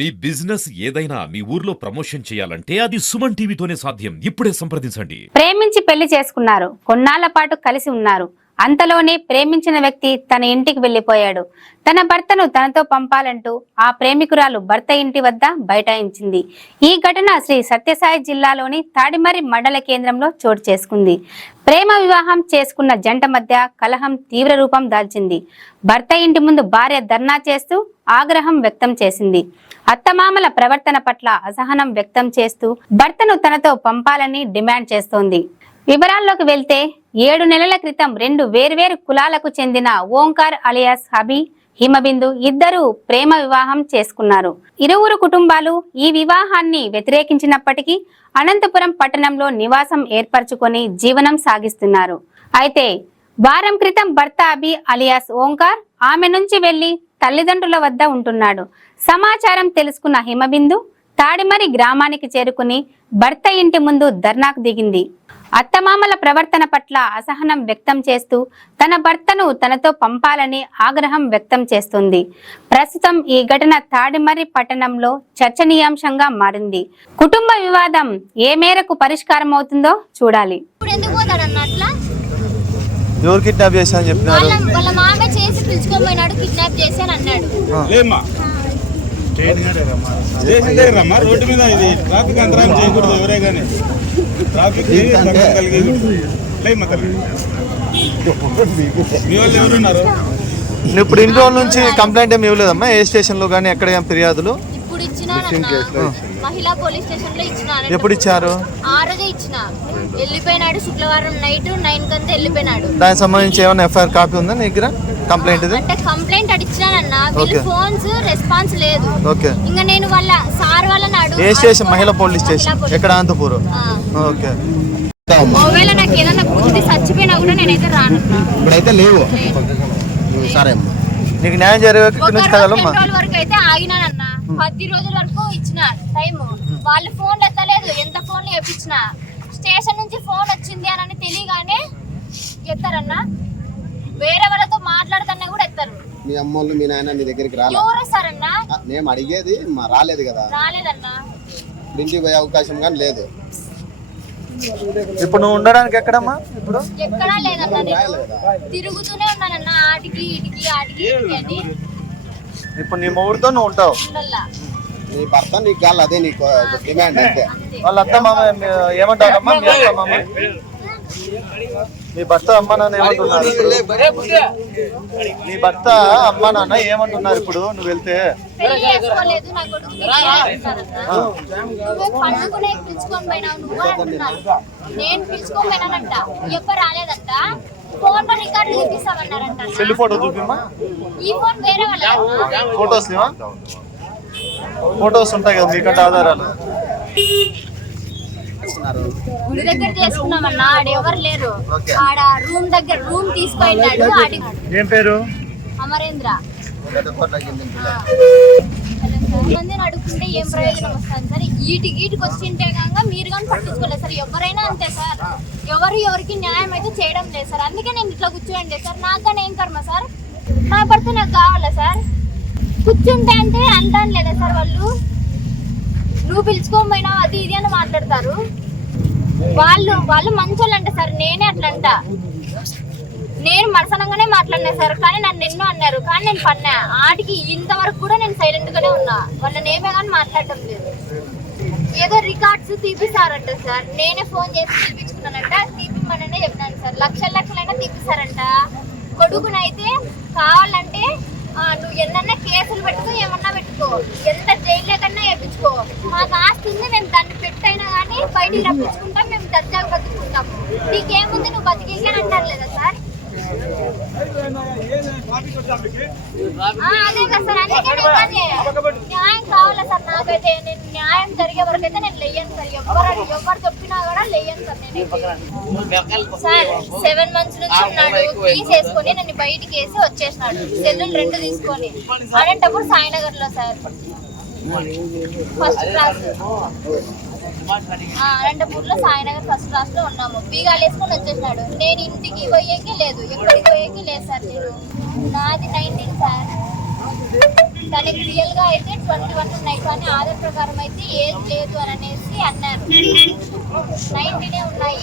మీ business ఏదైనా మీ ఊర్లో promotion చేయాలంటే అది సుమన్ టీవీతోనే సాధ్యం. ఇప్పుడే సంప్రదించండి. ప్రేమించి పెళ్లి చేసుకున్నారు. కొన్నాళ్ల పాటు కలిసి ఉన్నారు. అంతలోనే ప్రేమించిన వ్యక్తి తన ఇంటికి వెళ్లిపోయాడు. తన భర్తను తనతో పంపాలంటూ ఆ ప్రేమికురాలు భర్త ఇంటి వద్ద బైఠాయించింది. ఈ ఘటన శ్రీ సత్యసాయి జిల్లాలోని తాడిమర్రి మండల కేంద్రంలో చోటు చేసుకుంది. ప్రేమ వివాహం చేసుకున్న జంట మధ్య కలహం తీవ్ర రూపం దాల్చింది. భర్త ఇంటి ముందు భార్య ధర్నా చేస్తూ ఆగ్రహం వ్యక్తం చేసింది. అత్తమామల ప్రవర్తన పట్ల అసహనం వ్యక్తం చేస్తూ భర్తను తనతో పంపాలని డిమాండ్ చేస్తోంది. వివరాల్లోకి వెళ్తే 7 నెలల క్రితం 2 వేర్వేరు కులాలకు చెందిన ఓంకార్ అలియాస్ హబీ, హిమబిందు ఇద్దరు ప్రేమ వివాహం చేసుకున్నారు. ఇరువురు కుటుంబాలు ఈ వివాహాన్ని వ్యతిరేకించినప్పటికీ అనంతపురం పట్టణంలో నివాసం ఏర్పరచుకొని జీవనం సాగిస్తున్నారు. అయితే వారం క్రితం భర్త అబీ అలియాస్ ఓంకార్ ఆమె నుంచి వెళ్లి తల్లిదండ్రుల వద్ద ఉంటున్నాడు. సమాచారం తెలుసుకున్న హిమబిందు తాడిమర్రి గ్రామానికి చేరుకుని భర్త ఇంటి ముందు ధర్నాకు దిగింది. అత్తమామల ప్రవర్తన పట్ల అసహనం వ్యక్తం చేస్తూ తన భర్తను తనతో పంపాలని ఆగ్రహం వ్యక్తం చేస్తుంది. ప్రస్తుతం ఈ ఘటన తాడిమర్రి పట్టణంలో చర్చనీయాంశంగా మారింది. కుటుంబ వివాదం ఏ మేరకు పరిష్కారం అవుతుందో చూడాలి. ఎవరు కిడ్నాప్ చేశారని చెప్పినారు? వాళ్ళ మామ చేసి పిలుచుకోపోయినాడు, కిడ్నాప్ చేశాను అన్నాడు. రోడ్డు మీద ఇది ట్రాఫిక్ అంతరాయం చేయకూడదు. ఎవరే కానీ ట్రాఫిక్ మీ వాళ్ళు ఎవరున్నారు? ఇప్పుడు ఇన్ని రోజుల నుంచి కంప్లైంట్ ఏమి ఇవ్వలేదమ్మా? ఏ స్టేషన్ లో కానీ ఎక్కడ ఫిర్యాదులు? ఇప్పుడు ఇచ్చిన మహిళా పోలీస్ స్టేషన్ లో ఇచ్చిన. ఎప్పుడు ఇచ్చారు? ఆ రోజే ఇచ్చిన. వెళ్ళిపోయినాడు. శుక్రవారం నైట్ 9 కంతా వెళ్ళిపోయినాడు. దానికి సంబంధించి ఏమైనా ఎఫ్ఐఆర్ కాపీ ఉందా నీ దగ్గర? కంప్లైంట్ ఇది అంటే కంప్లైంట్ అడిగినానన్నా, వీళ్ళు ఫోన్స్ రెస్పాన్స్ లేదు. ఓకే. ఇంకా నేను వాళ్ళ సార్ వాళ్ళని అడుగు. ఏ స్టేషన్? మహిళా పోలీస్ స్టేషన్. ఎక్కడ? అనంతపూర్. ఓకే. ఒకవేళ నాకు ఏదైనా బుద్ధి చచ్చిపోయినా కూడా నేనైతే రానన్నా. ఇప్పుడైతే లేవు. సరే అమ్మా, నీకు న్యాయం జరిగే నుంచి కదలమ్మా. 10 రోజుల వరకు అయితే ఆగినానన్నా. 10 రోజుల వరకు ఇచ్చిన టైం. వాళ్ళు ఫోన్లు ఎత్తలేదు. ఎంత ఫోన్లు వేపించిన. స్టేషన్ నుంచి ఫోన్ వచ్చింది అని తెలియగానే ఎత్తారన్నా. వేరే వాళ్ళతో మాట్లాడుతున్నా కూడా ఎత్తారు. మీ అమ్మోళ్ళు మీ నాయన నీ దగ్గరికి రాలేదు. ఎవరు వస్తారన్నా? మేము అడిగేది రాలేదు కదా. రాలేదన్నా. ఇంటికి పోయే అవకాశం కానీ లేదు. ఇప్పుడు నువ్వు ఉండడానికి ఎక్కడమ్మా? ఇప్పుడు ఎక్కడా లేదన్నా. నేను తిరుగుతూనే ఉన్నానన్నా. ఆటికి ఇటుకి ఆటికి ఇటుకి అని. ఇప్పుడు నీ మొగుడుతో నువ్వు ఉంటావు. నీ భర్త నీకు కాదు, అదే నీకు డిమాండ్ అంతే. వాళ్ళ అత్త మామ ఏమంటారమ్మా? మీ అత్త మామ, మీ భర్త అమ్మ నాన్న ఏమంటున్నారు? నీ భర్త అమ్మ నాన్న ఏమంటున్నారు ఇప్పుడు నువ్వు వెళ్తే? సెల్ ఫోటో చూపిమ్మా. ఫోటోస్ లేవా? ఫోటోస్ ఉంటాయి కదా మీకంటే ఆధారాలు. గుడి దగ్గర చేసుకున్నామన్నా. ఆడ ఎవరు లేరు. ఆడ రూమ్ దగ్గర రూమ్ తీసుకున్నాడు. ఏం పేరు? అమరేంద్ర. మందిని అడుగుతుంటే ఏం ప్రయోజనం వస్తుంది సార్? ఈటికి వచ్చింటే కనుక మీరు కానీ పట్టించుకోలేదు సార్. ఎవరైనా అంతే సార్. ఎవరికి న్యాయం అయితే చేయడం లేదు సార్. అందుకే నేను ఇట్లా కూర్చోండి సార్. నాకన్నా ఏం కర్మ సార్? నా భర్త నాకు కావాలా సార్? కూర్చుంటే అంటే అంటాను లేదా సార్? వాళ్ళు నువ్వు పిలుచుకోకపోయినా అది ఇది అని మాట్లాడతారు. వాళ్ళు మంచోళ్ళు అంట సార్. నేనే అట్లా అంట. నేను మరసనంగానే మాట్లాడినా సార్. కానీ నన్ను ఎన్నో అన్నారు. కానీ నేను పన్నా. ఆటికి ఇంతవరకు కూడా నేను సైలెంట్ గానే ఉన్నా. వాళ్ళని ఏమే కానీ మాట్లాడటం లేదు. ఏదో రికార్డ్స్ తీపిస్తారంట సార్. నేనే ఫోన్ చేసి తీపించుకున్నానంట. తీపిమ్మననే చెప్పినాను సార్. లక్షలైనా తీపిస్తారంట. కొడుకునైతే కావాలంటే నువ్వు ఎన్నన్నా కేసులు పెట్టుకో, ఏమన్నా పెట్టుకో, ఎంత జైల్లో కన్నా వేయించుకో. మాకు ఆస్తి ఉంది. మేము దాన్ని పెట్టైనా కానీ బయటికి రప్పించుకుంటాం. మేము దర్జాగా బతుకుంటాము. నీకేముంది? నువ్వు బతికేకే అంటారు లేదా సార్? అదే కదా సార్. అందుకే న్యాయం కావాలా సార్ నాకైతే. నేను న్యాయం జరిగే వరకు అయితే నేను లేయను సార్. ఎవరు చెప్పినా కూడా లేయను సార్. నేను సార్ 7 months నుంచి ఉన్నాడు. తీసేసుకొని నన్ను బయటికి వేసి వచ్చేసినాడు. సెల్లులు 2 తీసుకొని. అలాంటప్పుడు సాయినగర్ లో సార్ ఫస్ట్ క్లాస్. అనంతపూర్లో సాయినగర్ ఫస్ట్ క్లాస్ లో ఉన్నాము. బీగాలు వేసుకొని వచ్చేసినాడు. నేను ఇంటికి పోయేకి లేదు, ఎక్కడికి పోయేకి లేదు సార్. నేను నాది 19 సార్. తనకి రియల్ గా అయితే 21 ఉన్నాయి, కానీ ఆధార్ ప్రకారం అయితే ఏజ్ లేదు అని అనేసి అన్నారు. 19 ఉన్నాయి.